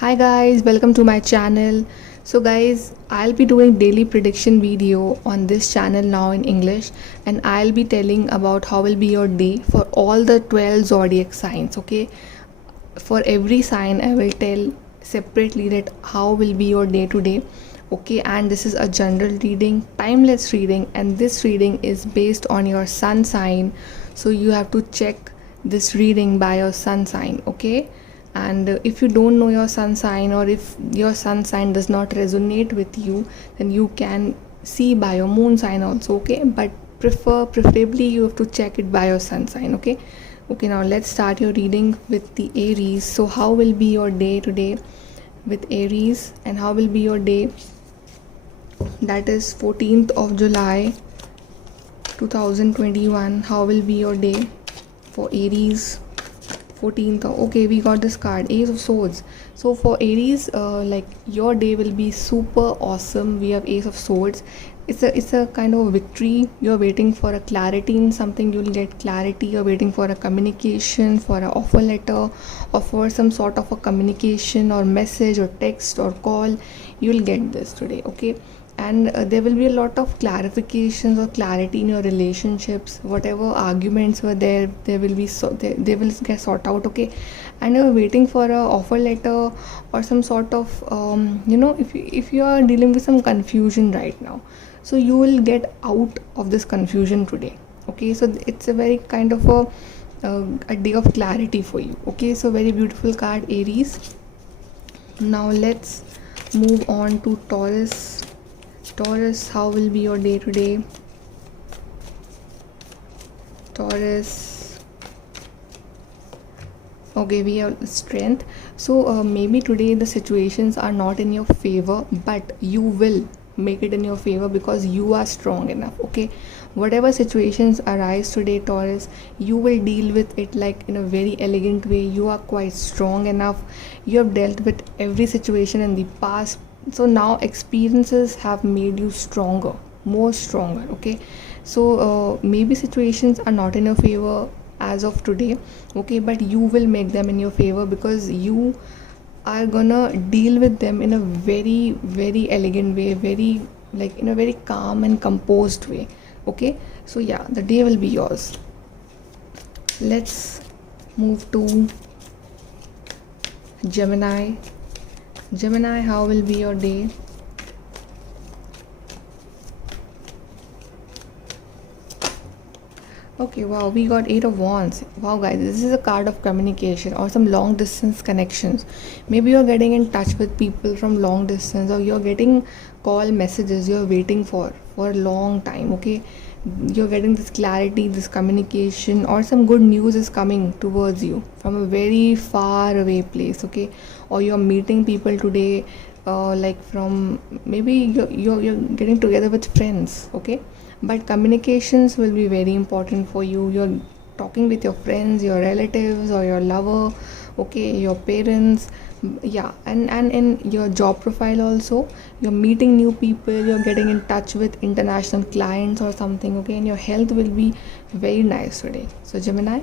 Hi guys, welcome to my channel. So guys, I'll be doing daily prediction video on this channel now in English, and I'll be telling about how will be your day for all the 12 zodiac signs, okay? For every sign I will tell separately that how will be your day today. Okay, and this is a general reading, timeless reading, and this reading is based on your sun sign. So you have to check this reading by your sun sign, okay? And if you don't know your sun sign, or if your sun sign does not resonate with you, then you can see by your moon sign also, okay? But preferably you have to check it by your sun sign, okay? Okay, now let's start your reading with the Aries. So how will be your day today with Aries, and how will be your day, that is 14th of July 2021? How will be your day for Aries? 14th. Okay, we got this card, Ace of Swords. So for Aries, like your day will be super awesome. We have Ace of Swords. It's a kind of victory. You're waiting for a clarity in something, you'll get clarity. You're waiting for a communication, for an offer letter, or for some sort of a communication or message or text or call. You'll get this today, okay? And there will be a lot of clarifications or clarity in your relationships. Whatever arguments were there, they will be they will get sorted out, okay? And you're waiting for a offer letter or some sort of if you are dealing with some confusion right now, so you will get out of this confusion today, okay? So it's a very kind of a day of clarity for you, okay? So very beautiful card, Aries. Now let's move on to Taurus. Taurus, how will be your day today? Taurus. Okay, we have strength. So maybe today the situations are not in your favor, but you will make it in your favor because you are strong enough, okay? Whatever situations arise today, Taurus, you will deal with it like in a very elegant way. You are quite strong enough. You have dealt with every situation in the past, so now experiences have made you stronger, more stronger, okay? So maybe situations are not in your favor as of today, okay, but you will make them in your favor because you are gonna deal with them in a very very elegant way, very like in a very calm and composed way, okay? So yeah, the day will be yours. Let's move to Gemini. Gemini, how will be your day? Okay, wow, we got 8 of Wands. Wow guys, this is a card of communication or some long distance connections. Maybe you're getting in touch with people from long distance, or you're getting call messages you're waiting for a long time, okay? You're getting this clarity, this communication, or some good news is coming towards you from a very far away place, okay? Or you're meeting people today, like from maybe you're getting together with friends, okay? But communications will be very important for you. You're talking with your friends, your relatives, or your lover, okay, your parents. Yeah, and in your job profile also, you're meeting new people, you're getting in touch with international clients or something, okay? And your health will be very nice today. So Gemini,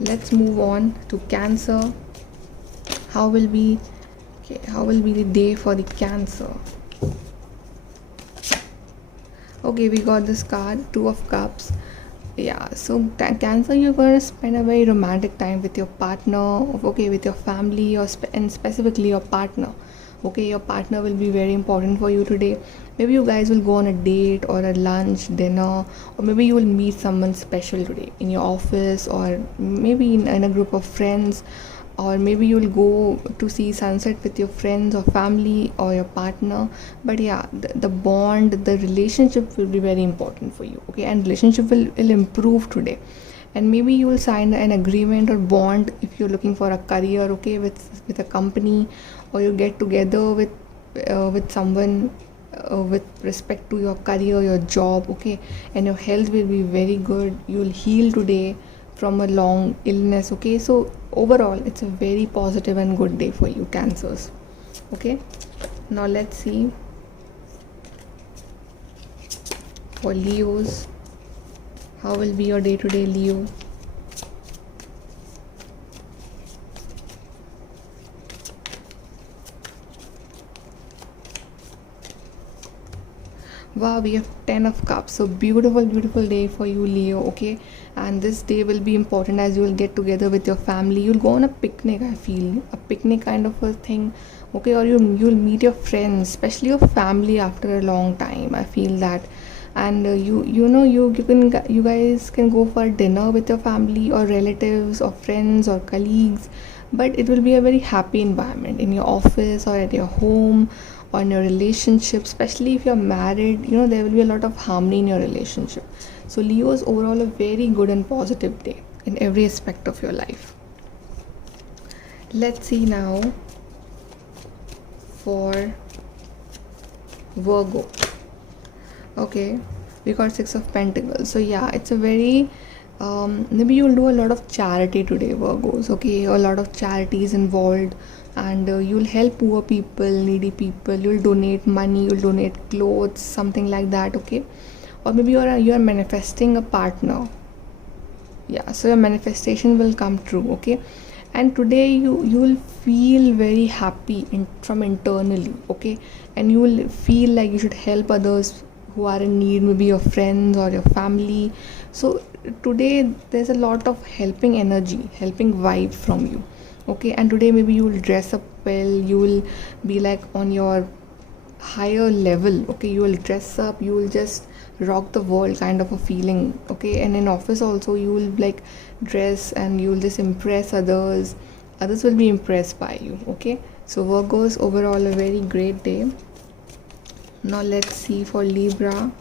let's move on to Cancer. How will be, okay, how will be the day for the Cancer? Okay, we got this card, Two of Cups. Yeah, so Cancer, you're going to spend a very romantic time with your partner, okay, with your family, or and specifically your partner, okay? Your partner will be very important for you today. Maybe you guys will go on a date or a lunch, dinner, or maybe you will meet someone special today in your office, or maybe in a group of friends, or maybe you'll go to see sunset with your friends or family or your partner. But yeah, the bond, the relationship will be very important for you, okay? And relationship will improve today. And maybe you will sign an agreement or bond if you're looking for a career, okay, with a company, or you get together with someone with respect to your career, your job, okay? And your health will be very good. You will heal today from a long illness, okay? So overall it's a very positive and good day for you, Cancers, okay? Now let's see for Leos. How will be your day today, Leo? Wow, we have 10 of cups. So beautiful, beautiful day for you, Leo. Okay, and this day will be important as you will get together with your family. You'll go on a picnic. I feel a picnic kind of a thing. Okay, or you'll meet your friends, especially your family after a long time. I feel that, and you guys can go for dinner with your family or relatives or friends or colleagues, but it will be a very happy environment in your office or at your home or in your relationship, especially if you're married. There will be a lot of harmony in your relationship. So Leo is overall a very good and positive day in every aspect of your life. Let's see now for Virgo. Okay, we got Six of Pentacles. So yeah, it's a very maybe you'll do a lot of charity today, Virgos. Okay, a lot of charities involved, and you'll help poor people, needy people. You'll donate money, you'll donate clothes, something like that. Okay, or maybe you're manifesting a partner. Yeah, so your manifestation will come true. Okay, and today you'll feel very happy from internally. Okay, and you will feel like you should help others who are in need, maybe your friends or your family. So today there's a lot of helping energy, helping vibe from you. Okay, and today maybe you will dress up well, you will be like on your higher level. Okay, you will dress up, you will just rock the world kind of a feeling. Okay, and in office also you will like dress and you will just impress others will be impressed by you. Okay, so Virgos, overall a very great day. Now let's see for Libra.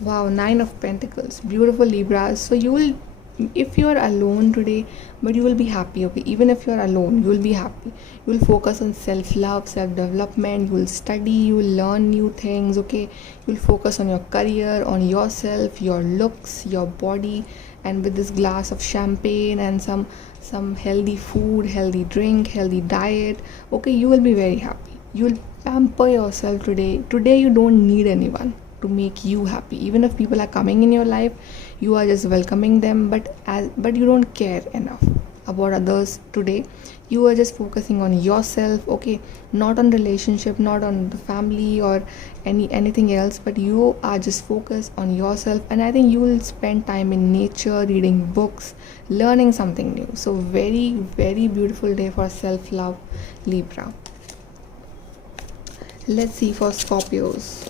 Wow, Nine of Pentacles. Beautiful, Libras. So you will, if you are alone today, but you will be happy. Okay, even if you are alone, you will be happy. You will focus on self-love, self-development. You will study, you will learn new things. Okay, you will focus on your career, on yourself, your looks, your body, and with this glass of champagne and some healthy food, healthy drink, healthy diet. Okay, you will be very happy. You will pamper yourself today. Today you don't need anyone to make you happy. Even if people are coming in your life, you are just welcoming them, but you don't care enough about others today. You are just focusing on yourself. Okay, not on relationship, not on the family or anything else, but you are just focused on yourself. And I think you will spend time in nature, reading books, learning something new. So very, very beautiful day for self love, Libra. Let's see for Scorpios.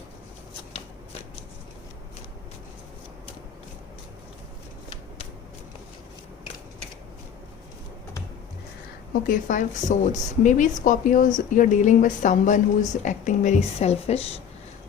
Okay, Five of Swords. Maybe Scorpios, you're dealing with someone who's acting very selfish,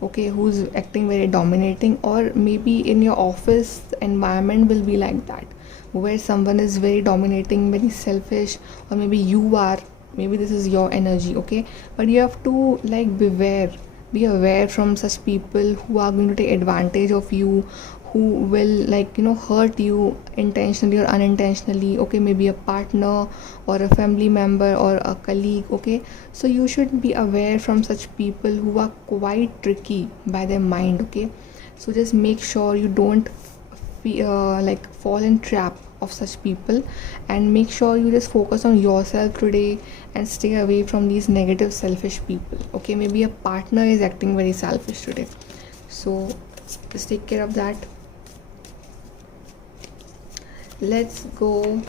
okay, who's acting very dominating, or maybe in your office environment will be like that, where someone is very dominating, very selfish, or maybe you are, maybe this is your energy. Okay, but you have to like be aware from such people who are going to take advantage of you, who will like hurt you intentionally or unintentionally. Okay, maybe a partner or a family member or a colleague. Okay, so you should be aware from such people who are quite tricky by their mind. Okay, so just make sure you don't like fall in trap of such people, and make sure you just focus on yourself today and stay away from these negative selfish people. Okay, maybe a partner is acting very selfish today, so just take care of that. Let's go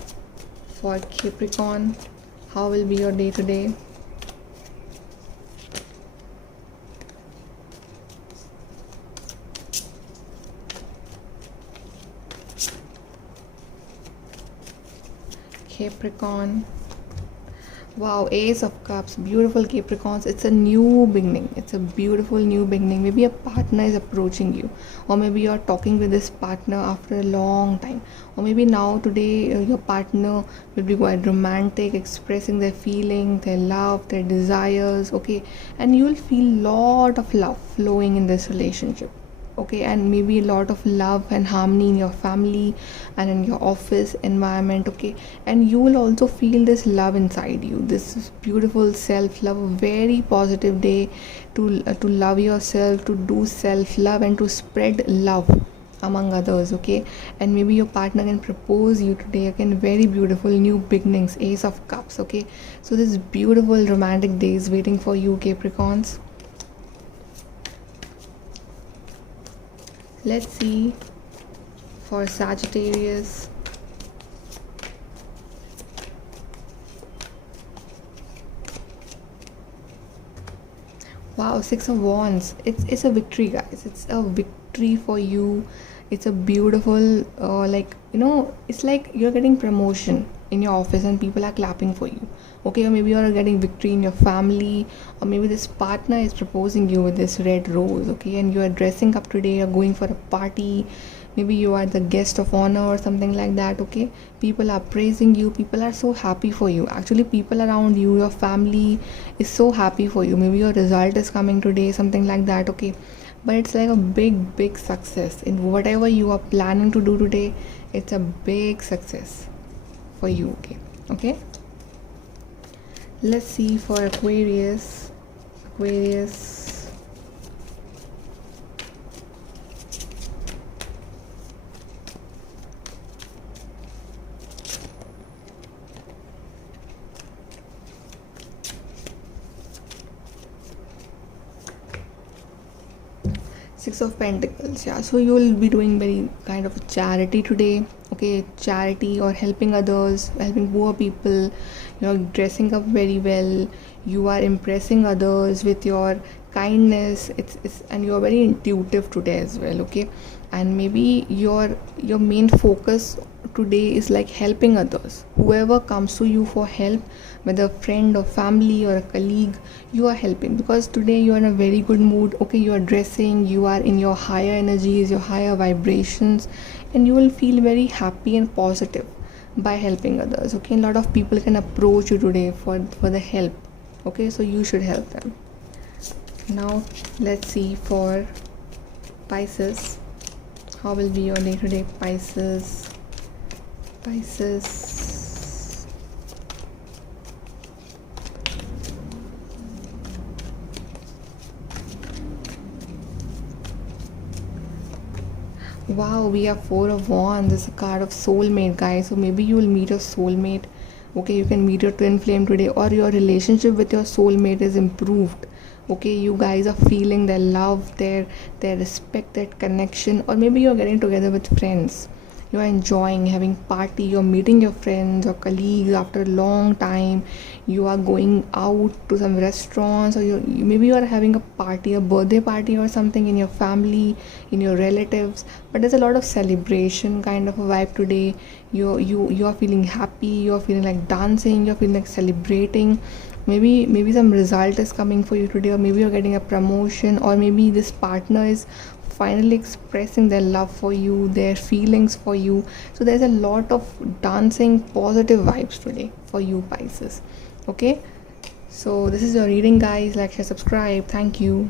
for Capricorn. How will be your day today? Capricorn. Wow, Ace of Cups. Beautiful, Capricorns. It's a new beginning. It's a beautiful new beginning. Maybe a partner is approaching you, or maybe you're talking with this partner after a long time, or maybe now today your partner will be quite romantic, expressing their feeling, their love, their desires. Okay, and you will feel lot of love flowing in this relationship. Okay, and maybe a lot of love and harmony in your family and in your office environment. Okay, and you will also feel this love inside you, this beautiful self love. Very positive day to love yourself, to do self love and to spread love among others, okay? And maybe your partner can propose you today, again very beautiful new beginnings, Ace of Cups, okay? So this beautiful romantic day is waiting for you, Capricorns. Let's see for Sagittarius. Wow, Six of Wands. It's a victory, guys. It's a victory for you. It's a beautiful, it's like you're getting promotion in your office and people are clapping for you. Okay, or maybe you're getting victory in your family, or maybe this partner is proposing you with this red rose. Okay, and you are dressing up today. You're going for a party. Maybe you are the guest of honor or something like that. Okay, people are praising you, people are so happy for you. Actually, people around you, your family is so happy for you. Maybe your result is coming today, something like that. Okay, but it's like a big success in whatever you are planning to do today. It's a big success for you. Okay, let's see for Aquarius. Six of Pentacles. Yeah, so you will be doing very kind of a charity today. Okay, charity or helping others, helping poor people. You're dressing up very well. You are impressing others with your kindness. It's and you're very intuitive today as well. Okay, and maybe your main focus today is like helping others. Whoever comes to you for help, whether a friend or family or a colleague, you are helping because today you are in a very good mood. Okay, you are dressing, you are in your higher energies, your higher vibrations, and you will feel very happy and positive by helping others. Okay, a lot of people can approach you today for the help. Okay, so you should help them. Now let's see for Pisces. How will be your day today, Pisces? Wow, we have Four of Wands. This is a card of soulmate, guys. So maybe you will meet your soulmate. Okay, you can meet your twin flame today, or your relationship with your soulmate is improved. Okay, you guys are feeling their love, their respect, that connection, or maybe you're getting together with friends. You are enjoying having party, you're meeting your friends or colleagues after a long time. You are going out to some restaurants, or maybe you are having a party, a birthday party or something in your family, in your relatives. But there's a lot of celebration kind of a vibe today. You are feeling happy, you're feeling like dancing, you're feeling like celebrating. Maybe some result is coming for you today, or maybe you're getting a promotion, or maybe this partner is finally expressing their love for you, their feelings for you. So there's a lot of dancing positive vibes today for you, Pisces. Okay, so this is your reading, guys. Like, share, subscribe. Thank you.